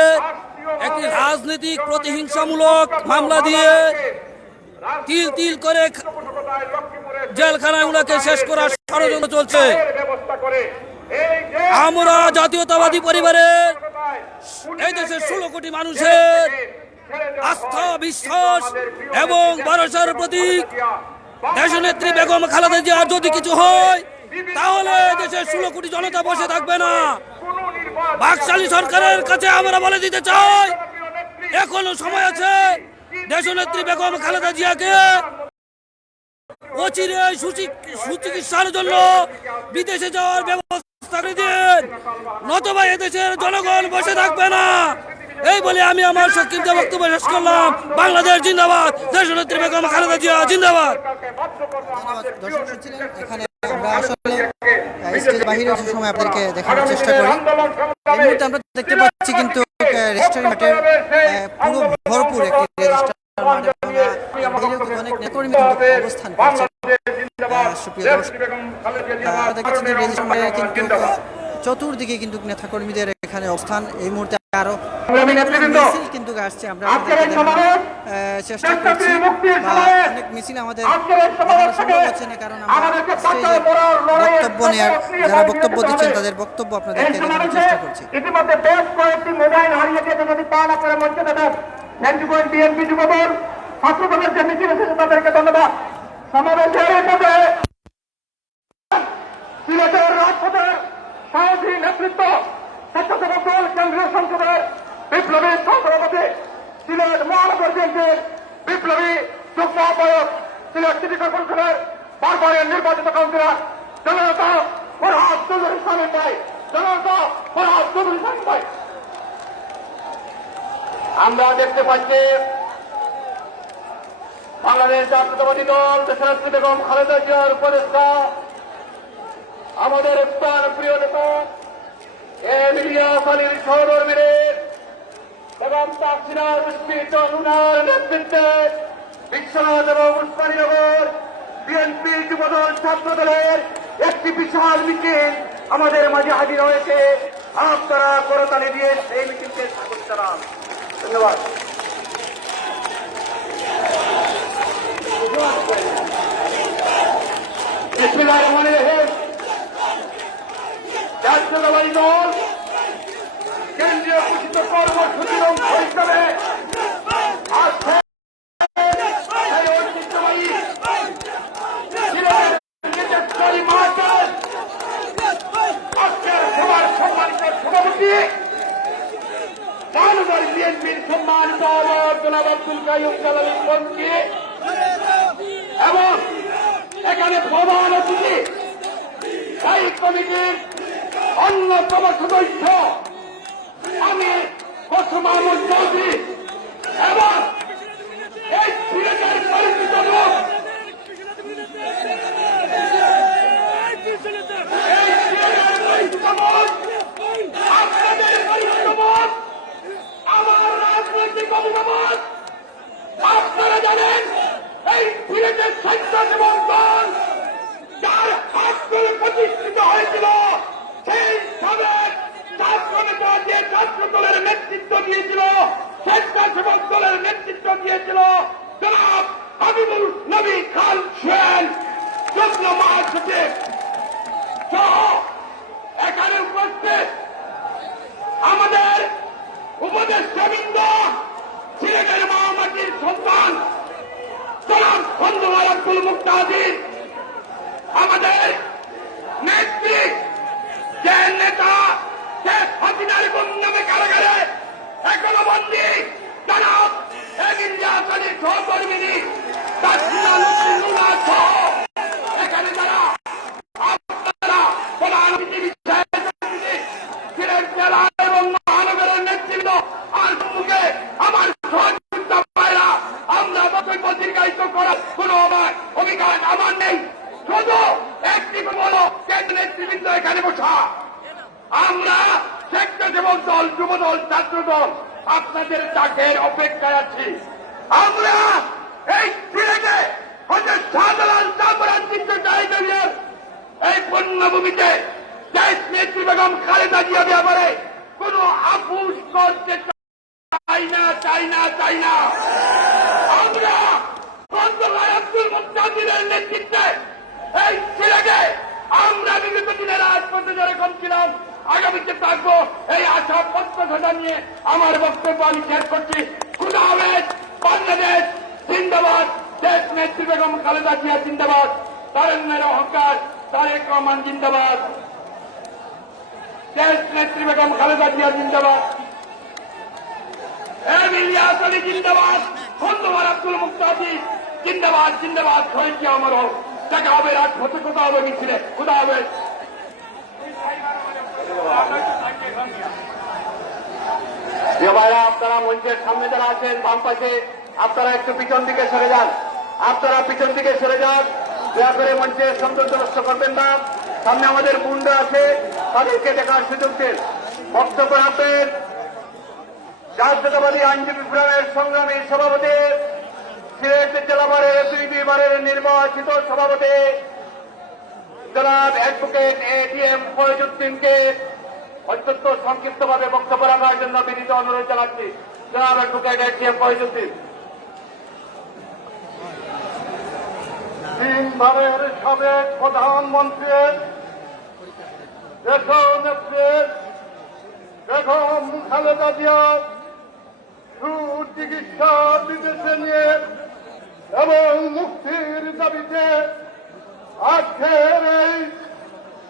একটি রাজনৈতিক প্রতিহিংসামূলক মামলা দিয়ে তিল তিল করে জেলখানায় উনাকে শেষ করার ষড়যন্ত্র চলছে। আমরা জাতীয়তাবাদী পরিবারের এই দেশের 16 কোটি মানুষের আস্থা, বিশ্বাস এবং ভরসার প্রতীক দেশনেত্রী বেগম খালেদা জিয়ার যদি কিছু হয় তাহলে দেশের 16 কোটি জনতা বসে থাকবে না। বাকশালী সরকারের কাছে আমরা বলে দিতে চাই, এখনো সময় আছে। দেশনেত্রী বেগম খালেদা জিয়াকে অচিরে সুচিকিৎসার জন্য বিদেশে যাওয়ার ব্যবস্থা করে দিন, নতুবা এদেশের জনগণ বসে থাকবে না। এই বলে আমি আমার সংক্ষিপ্ত বক্তব্য শেষ করলাম। বাংলাদেশ জিন্দাবাদ। দেশনেত্রী বেগম খালেদা জিয়া জিন্দাবাদ। দর্শক শুনছিলেন, এখানে আমরা আসলে স্টেজের বাইরে আসার সময় আপনাদেরকে দেখানোর চেষ্টা করি। এই মুহূর্তে আমরা দেখতে পাচ্ছি কিন্তু রেজিস্ট্রারি মাঠের পুরো ভরপুর একটি রেজিস্ট্রার মাঠে অনেক নেতাকর্মী অবস্থান করছে। সুপ্রিয় দর্শক, দেখতে পাচ্ছেন যে রেজিস্ট্রার কিন্তু চতুর্দিকে কিন্তু নেতাকর্মীদের এখানে অবস্থান। এই মুহূর্তে আরো মিছিল কিন্তু আসছে, আমরা চেষ্টা করছি বা অনেক মিছিল আমাদের দেখানো সম্ভব হচ্ছে না, কারণ আমরা স্টেজে বক্তব্য নেওয়ার যারা বক্তব্য দিচ্ছেন তাদের বক্তব্য আপনাদেরকে দেখানোর চেষ্টা করছি। ইতিমধ্যে বেশ কয়েকটি মোবাইল হারিয়ে গেছে, যদি পান আপনারা মঞ্চে দেবেন। বিএনপি যুবদল ছাত্র দলের যে মিছিল এসেছে তাদেরকে ধন্যবাদ। সমাবেশের মধ্যে সিলেটের রাজপথের সাহসী নেতৃত্ব, স্বেচ্ছাসেবক দল কেন্দ্রীয় সংসদের বিপ্লবী সহসভাপতি, সিলেট মহানগর বিএনপির বিপ্লবী যুগ্ম আহ্বায়ক, সিলেট সিটি কর্পোরেশনের বারবারের নির্বাচিত কাউন্সিলর জননেতা ফরহাদ চৌধুরী সামিন ভাই, জননেতা ফরহাদ চৌধুরী সামিন ভাই। আমরা দেখতে পাচ্ছি বাংলাদেশ জাতীয়তাবাদী দল দেশনেত্রী বেগম খালেদা জিয়ার উপদেষ্টা, আমাদের প্রাণ প্রিয় নেতা ইলিয়াস আলীর সহধর্মীদের বেগম তাসিনার উৎপীড়িত উনার নেতৃত্বে বিশ্বনাথ এবং উসমানীনগর বিএনপি যুবদল ছাত্র দলের একটি বিশাল মিছিল আমাদের মাঝে হাজির হয়েছে। আপনারা করতালি দিয়ে এই মিছিলকে স্বাগত জানান। ধন্যবাদ। জাতীয়তাবাদী দল কেন্দ্রীয় ঘোষিত কর্মসূচির অংশ হিসাবে আজকে এই ঐতিহ্যবাহী সিলেটের মার্কেট আজকের সভার সম্মানিত সভাপতি মহানগর বিএনপির সম্মানিত জনাব আব্দুল কাইয়ুম জালালী মন্ত্রী এবং এখানে প্রধান অতিথি স্থায়ী কমিটির অন্যতম সদস্য আমি কসম আহমদ চৌধুরী এবং এই সিলেটের পরিচিত লোক আপনাদের পরিচিত মত, আমার রাজনৈতিক অভিমত আপনারা জানেন। এই সিলেটের স্বেচ্ছাসেবক দল যার হাত ধরে প্রতিষ্ঠিত হয়েছিল, সেই সাবেক ছাত্র নেতা যে ছাত্র দলের নেতৃত্ব দিয়েছিল, স্বেচ্ছাসেবক দলের নেতৃত্ব দিয়েছিল জনাব হাবিবুল নবী খান সোহেল, যুগ্ম মহাসচিব সহ এখানে উপস্থিত আমাদের উপদেষ্টাবৃন্দ, সিলেটের মহামাটির সন্তান জনাব খন্দকার আব্দুল মুক্তাদির, আমাদের নেত্রী যে নেতা শেখ হাসিনার গুম নামে কারাগারে এখনো বন্দী জনাব ইলিয়াস আলীর সহকর্মী তাসমিনা লুৎফুল্লাহ সহ এখানে যারা আপনারা প্রধান অতিথি সিলেট জেলা এবং মহানগরের নেতৃত্ব আর মুখে আমার সহযোগিতা পায়রা, আমরা বক্তব্য দীর্ঘায়িত করার কোন অভিজ্ঞতা আমার নেই। শুধু একটি বলো কেন্দ্র নেতৃবৃন্দ এখানে বসা, আমরা স্বেচ্ছাসেবক দল, যুব দল, ছাত্র দল আপনাদের ডাকের অপেক্ষায় আছি। আমরা এই সিলেটে হচ্ছে শাহজালাল চাপরাঞ্চিত টাইগারের এই পণ্যভূমিতে দেশ নেত্রী বেগম খালেদা জিয়া ব্যাপারে কোন আপুস করতে চাই না, চাই না, চাই না। আমরা খন্দকার আব্দুল মুক্তাদিরের নেতৃত্বে এই সিলেটে আমরা বিগত দিনে রাজপথে যেরকম ছিলাম, আগামীতে থাকবো, এই আশা প্রত্যাশা নিয়ে আমার বক্তব্য আমি শেষ করছি। খুদা হাফেজ। বাংলাদেশ জিন্দাবাদ। দেশ নেত্রী বেগম খালেদা জিয়া জিন্দাবাদ। তারেন্দ্র অহংকার তারেক রহমান জিন্দাবাদ। দেশ নেত্রী বেগম খালেদা জিয়া জিন্দাবাদ। ইলিয়াস আলী জিন্দাবাদ। খন্দকার আব্দুল মুক্তাদির জিন্দাবাদ, জিন্দাবাদ। শহীদ আমার হোক। দেখা হবে রাজপথে, কোথা হবে মিছিলে। খুদা হাফেজ। আপনারা মঞ্চের সামনে যারা আছেন বাম পাশে, আপনারা একটু পিছন দিকে সরে যান। আপনারা পিছন দিকে সরে যান, দয়া করে মঞ্চের সৌন্দর্য নষ্ট করবেন না। সামনে আমাদের মুন্ডা আছে, তাদেরকে দেখার সুযোগ দিন। বক্তব্য রাখবেন জাতীয়তাবাদী আইনজীবী ফোরামের সংগ্রামী সভাপতি, সিলেট জেলা বারের 2 বারের নির্বাচিত সভাপতি জনাব অ্যাডভোকেট এটিএম ফয়জউদ্দিনকে অত্যন্ত সংক্ষিপ্তভাবে বক্তব্য রাখার জন্য বিনীত অনুরোধ জানাচ্ছি। জনাব অ্যাডভোকেট এটিএম ফয়জউদ্দিন। তিনবারের সাবেক প্রধানমন্ত্রীর দেশনেত্রী বেগম খালেদা জিয়া সুচিকিৎসা বিবেচনা নিয়ে এবং মুক্তির দাবিতে আজকের এই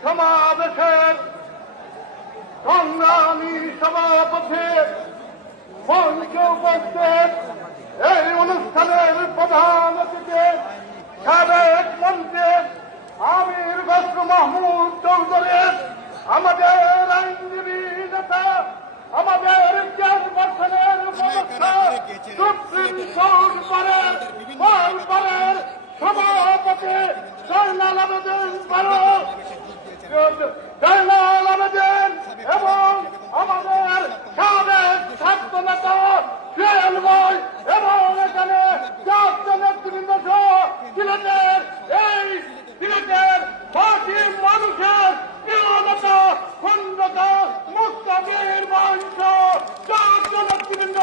সমাবেশের সংগ্রামী সভাপতি মঞ্চে উপস্থিত এই অনুষ্ঠানের প্রধান অতিথি সাবেক মন্ত্রী আমির বসরু মাহমুদ চৌধুরী, আমাদের আইনজীবী নেতা, আমাদের চেয়ারপারসনের উপদেষ্টা, সুপ্রিম কোর্ট বারের সভাপতি জয়নাল আবেদিন ফারুক, জয়নাল আবেদিন এবং আমাদের সাবেক ছাত্র নেতা জুয়েল ভাই এবং এখানে জাতীয় নেতৃবৃন্দ সহ সিলেটের বাকি মানুষের প্রিয় নেতা খন্দকা মুস্তাফির মঞ্চ জাতীয় নেতৃবৃন্দ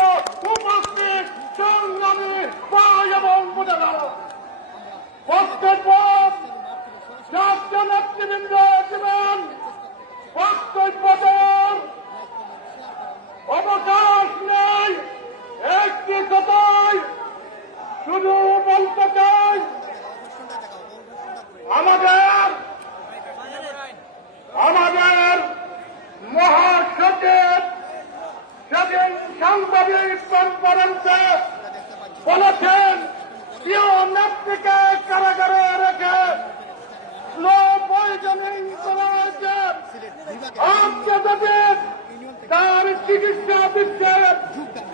উপস্থিত সংগ্রামী ভাই এবং বোনেরা, বক্তব্য জাতীয় নেতৃবৃন্দ দিবেন। বক্তব্য দেন, অবকাশ নেই। একটি কথাই শুধু বলতে চাই, আমাদের মহাসচিব সেদিন সাংবাদিক কনফারেন্সে বলেছেন, প্রিয় নেত্রীকে কারাগারে রেখে স্লো পয়জনিং করা হয়েছে। আজকে যদি তার চিকিৎসা দিচ্ছে,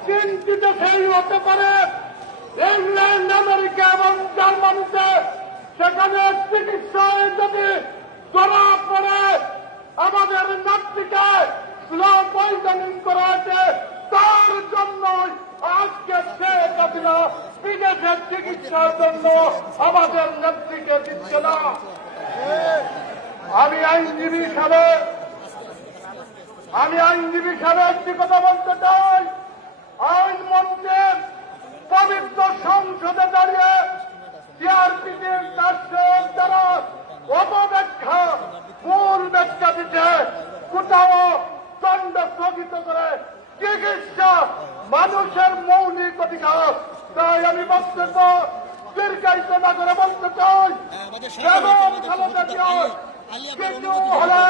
চিন্তিত সেই হতে পারে ইংল্যান্ড, আমেরিকা এবং জার্মানিতে সেখানে চিকিৎসায় যদি ধরা পড়ে আমাদের নেত্রীকে স্লো পয়জনিং করা হয়েছে, তার জন্য আজকে শেখ হাসিনা বিদেশের চিকিৎসার জন্য আমাদের নেত্রীকে দিচ্ছে না। আমি আইনজীবী হিসাবে একটি কথা বলতে চাই। আইন মন্ত্রীর পবিত্র সংসদে দাঁড়িয়ে সিআরপিটির কার্যের দ্বারা অপব্যাখ্যা মূল ব্যাখ্যা দিতে কোথাও দণ্ড স্থগিত করে চিকিৎসা মানুষের মৌলিক অধিকার। তাই আমি বক্তব্য দীর্ঘায়িত না করে বলতে চাই, বেগম খালেদা জিয়ার কিছু হলে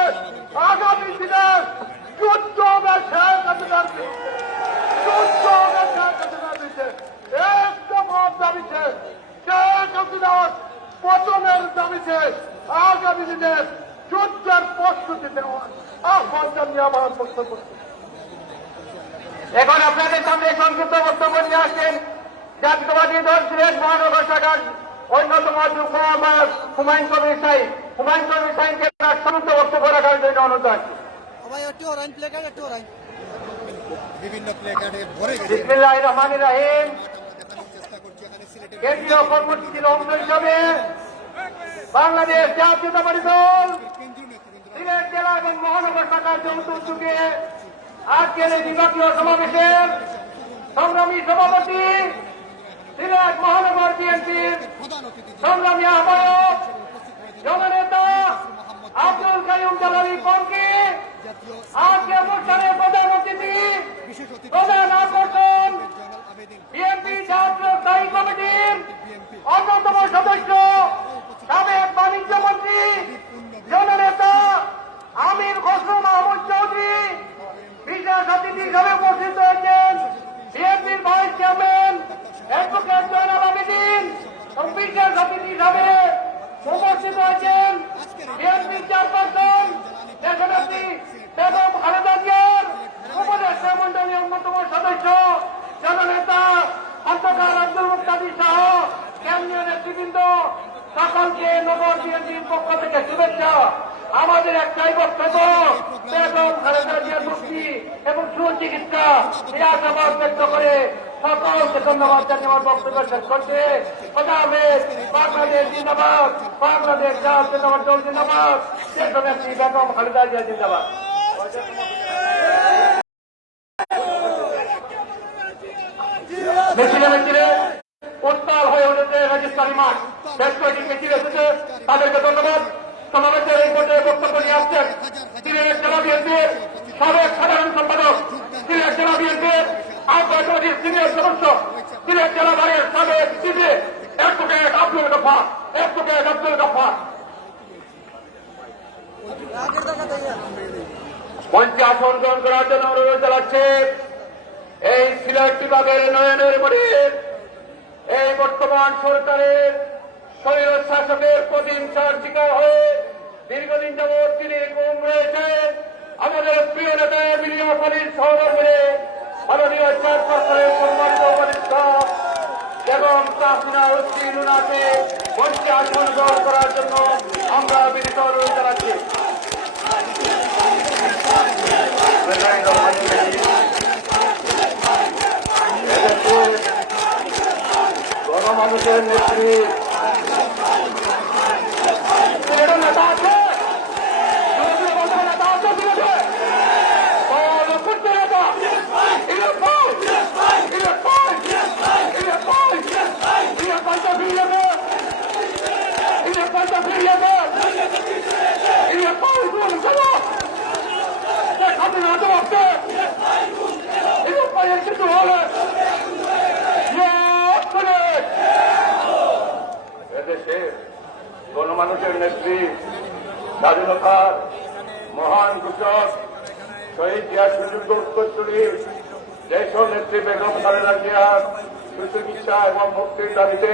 আগামী দিনে যুদ্ধ হবে শেখ হাসিনার বিরুদ্ধে, যুদ্ধ হবে শেখ হাসিনার বিরুদ্ধে। এক দফার দাবিতে শেখ হাসিনার পতনের দাবিতে আগামী দিনে যুদ্ধের প্রস্তুতি নেওয়ার আহ্বান জানিয়ে আমার বক্তব্য। এখন আপনাদের সামনে সংক্ষিপ্ত বক্তব্য নিয়ে আসছেন জাতীয়তাবাদী দল সিলেট মহানগর শাখার অন্যতম যুগ্ম আহ্বায়ক হুমায়ুন কবির শাহীন। হুমায়ুন কবির শাহীনকে তার সমস্ত বক্তব্য রাখার জন্য অনুরোধ আছে। বিসমিল্লাহির রহমানির রহিম। কেন্দ্রীয় কর্মসূচির অংশ হিসাবে বাংলাদেশ জাতীয়তাবাদী দল সিলেট জেলা এবং মহানগর শাখার যৌথ উদ্যোগে আজকের এই বিভাগীয় সমাবেশের সংগ্রামী সভাপতি, সিলেট মহানগর বিএনপির সংগ্রামী আহ্বায়ক জননেতা আব্দুল কাইয়ুম জালালী পঙ্কি, আজকে অনুষ্ঠানের প্রধান অতিথি, প্রধান আকর্ষণ বিএনপি ছাত্র স্থায়ী কমিটির অন্যতম সদস্য সাবেক বাণিজ্য মন্ত্রী জননেতা আমির বসরু মাহমুদ চৌধুরী, বিশেষ অতিথি হিসাবে উপস্থিত হয়েছেন বিএনপির vice chairman advocate Joynal Abedin এবং বিশেষ অতিথি হিসাবে উপস্থিত হয়েছেন বিএনপির চেয়ারপারসন দেশনেত্রী বেগম খালেদা জিয়ার উপদেষ্টা মন্ডলীর অন্যতম সদস্য জননেতা খন্দকার আব্দুল মুক্তাদির সহ কেন্দ্রীয় নেতৃবৃন্দ, সকলকে নগর বিএনপির পক্ষ থেকে শুভেচ্ছা। আমাদের একটাই বক্তব্য, বেগম খালেদা জিয়ার মুক্তি এবং সুচিকিৎসা এই আশাবাদ ব্যক্ত করে সকল সকলকে ধন্যবাদ জানিয়ে আমার বক্তব্য শেষ করছি। বাংলাদেশ জিন্দাবাদ, বাংলাদেশ জাতীয়তাবাদী দল জিন্দাবাদ, দেশনেত্রী বেগম খালেদা জিয়া জিন্দাবাদ। মিছিলে মিছিলে উত্তাল হয়ে উঠেছে রেজিস্ট্রারি মাঠ। বেশ কয়েকটি মিছিল এসেছে, তাদেরকে ধন্যবাদ। সমাবেশের এই পর্যায়ে বক্তব্য নিয়ে আসছেন সিলেট জেলা বিএনপির সাবেক সাধারণ সম্পাদক, সিলেট জেলা বিএনপির আহ্বায়ক কমিটির সিনিয়র সদস্য, সিলেট জেলা বারের সাবেক সিপি অ্যাডভোকেট আব্দুল গফফার। মঞ্চে আসন গ্রহণ করার জন্য অনুরোধ জানাচ্ছে এই সিলেট বিভাগের নয়নের মনির, এই বর্তমান সরকারের স্বৈর শাসকের প্রতিহিংসার শিকার হয়ে দীর্ঘদিন যাবৎ তিনি গুম রয়েছেন আমাদের প্রিয় নেতা মিলিয়া ফালির সহধর্মী মাননীয় চেয়ারপারসনের সম্মানিত উপদেষ্টা এবং তাহসিনা উদ্দিন লুনাকে মঞ্চে আসন গ্রহণ করার জন্য আমরা বিনীত অনুরোধ জানাচ্ছি। গণমানুষের নেত্রী নেতা আছে, নেতা আছে, কিছু হলে এদেশে গণমানুষের নেত্রী, স্বাধীনতার মহান ঘোষক, শহীদ জিয়া সুযোগ্য উত্তরসূরি দেশ নেত্রী বেগম খালেদা জিয়ার সুচিকিৎসা এবং মুক্তির দাবিতে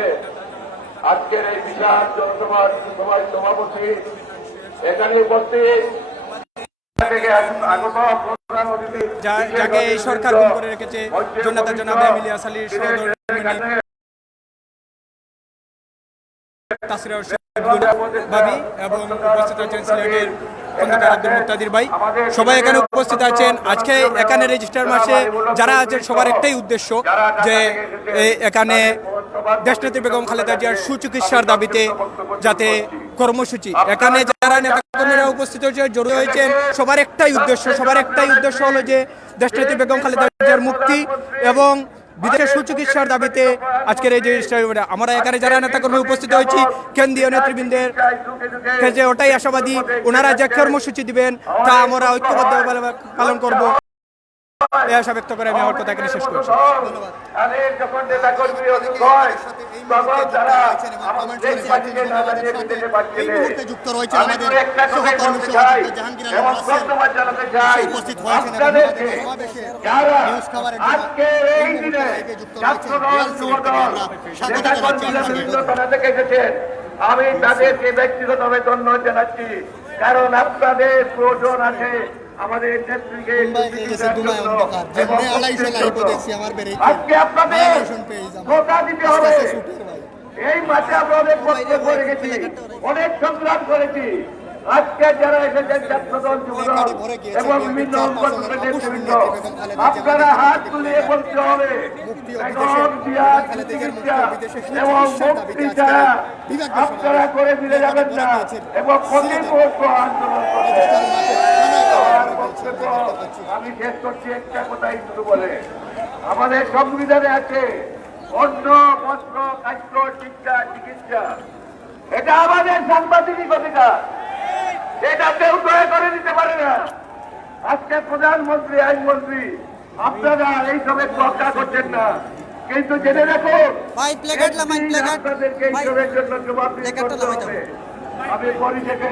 আজকের এই বিশাল জনসভার সভাপতি এখানে উপস্থিত যাকে এই সরকার গুম করে রেখেছে জনতা জনাব এমিলিয়া সালির সহধর্মিণী তাসরিয়া ভাবি এবং উপস্থিত আছেন সিলেটের খন্দকার আব্দুল মুক্তাদির ভাই, সবাই এখানে উপস্থিত আছেন। আজকে এখানে রেজিস্টার মাসে যারা আছেন সবার একটাই উদ্দেশ্য যে এখানে দেশনেত্রী বেগম খালেদা জিয়ার সুচিকিৎসার দাবিতে যাতে কর্মসূচি, এখানে যারা নেতাকর্মীরা উপস্থিত হয়েছে জড়ো হয়েছেন সবার একটাই উদ্দেশ্য হলো যে দেশনেত্রী বেগম খালেদা জিয়ার মুক্তি এবং বিদেশের সুচিকিৎসার দাবিতে আজকের এই যে আমরা এখানে যারা নেতাকর্মী উপস্থিত হয়েছি কেন্দ্রীয় নেতৃবৃন্দের যে ওটাই আশাবাদী, ওনারা যে কর্মসূচি দিবেন তা আমরা ঐক্যবদ্ধভাবে পালন করব। এই আশা ব্যক্ত করে আমি আমার কথা এখানে শেষ করছি। যুক্ত রয়েছে আমাদের সহকর্মী জাহাঙ্গীর উপস্থিত হয়েছেন নিউজ খাবারের আমি তাদেরকে ব্যক্তিগতভাবে ধন্যবাদ জানাচ্ছি, কারণ আপনাদের প্রয়োজন আছে আমাদের নেত্রীকে আজকে আপনাদের ধোঁকা দিতে হবে। এই মাঠে আমরা অনেক বক্তব্য রেখেছি, অনেক সংগ্রাম করেছি। আজকে যারা এসেছেন ছাত্রদল, যুবদল এবং বিভিন্ন নেতৃবৃন্দ, আপনারা হাত তুলিয়ে বলতে হবে বেগম জিয়ার চিকিৎসা এবং মুক্তি ছাড়া আপনারা করে ফিরে যাবেন না এবং প্রতিমুহূর্ত আন্দোলন করবেন। আমি শেষ করছি একটা কথাই শুধু বলে, আমাদের সংবিধানে আছে অন্ন, বস্ত্র, খাদ্য, শিক্ষা, চিকিৎসা, এটা আমাদের সাংবিধানিক অধিকার, এটা কেউ দয়া করে দিতে পারে না। আজকে প্রধানমন্ত্রী, আইনমন্ত্রী আপনারা এইসবে রক্ষা করছেন না, কিন্তু জেনে রাখো আপনাদেরকে এইসবের জন্য জবাব দিতে হবে। আমি পরি থেকে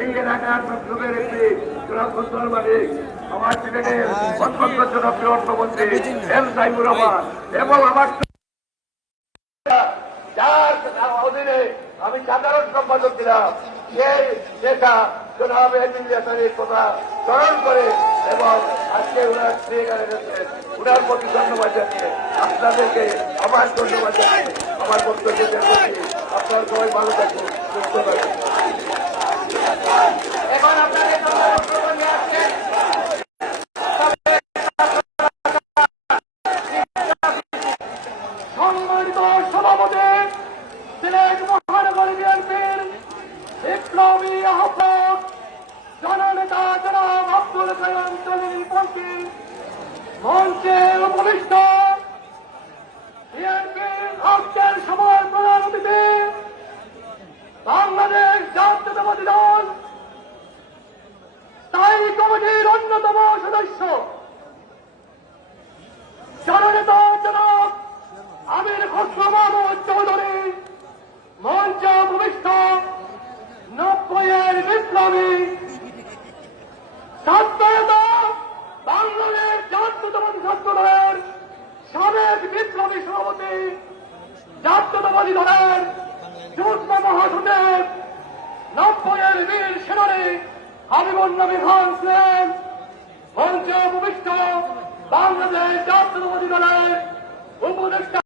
এই এলাকার লোকের একটি সুরক্ষার মালিক আমার সিলেটের অত্যন্ত জনপ্রিয় অর্থমন্ত্রী এম সাইফুর রহমান এবং আমার যার অধীনে আমি সাধারণ সম্পাদক ছিলাম, সেই নেতা জনাব এমিলিয়া সালির কথা স্মরণ করে এবং আজকে ওনার ওনার প্রতি ধন্যবাদ জানিয়ে আপনাদেরকে আমার ধন্যবাদ জানিয়ে আমার বক্তব্য শেষ করছি। আপনার সবাই ভালো থাকুন, সুস্থ থাকুন। এখন আপনাদের বক্তব্য নিয়ে আসছেন বিপ্লবী সভাপতি জাতীয়তাবাদী দলের যুগ্ম মহাসচিব 90-এর বীর সেনানী হাবিবুর নবী খান ছিলেন মঞ্চে উপবিষ্ট বাংলাদেশ জাতীয়তাবাদী দলের উপদেষ্টা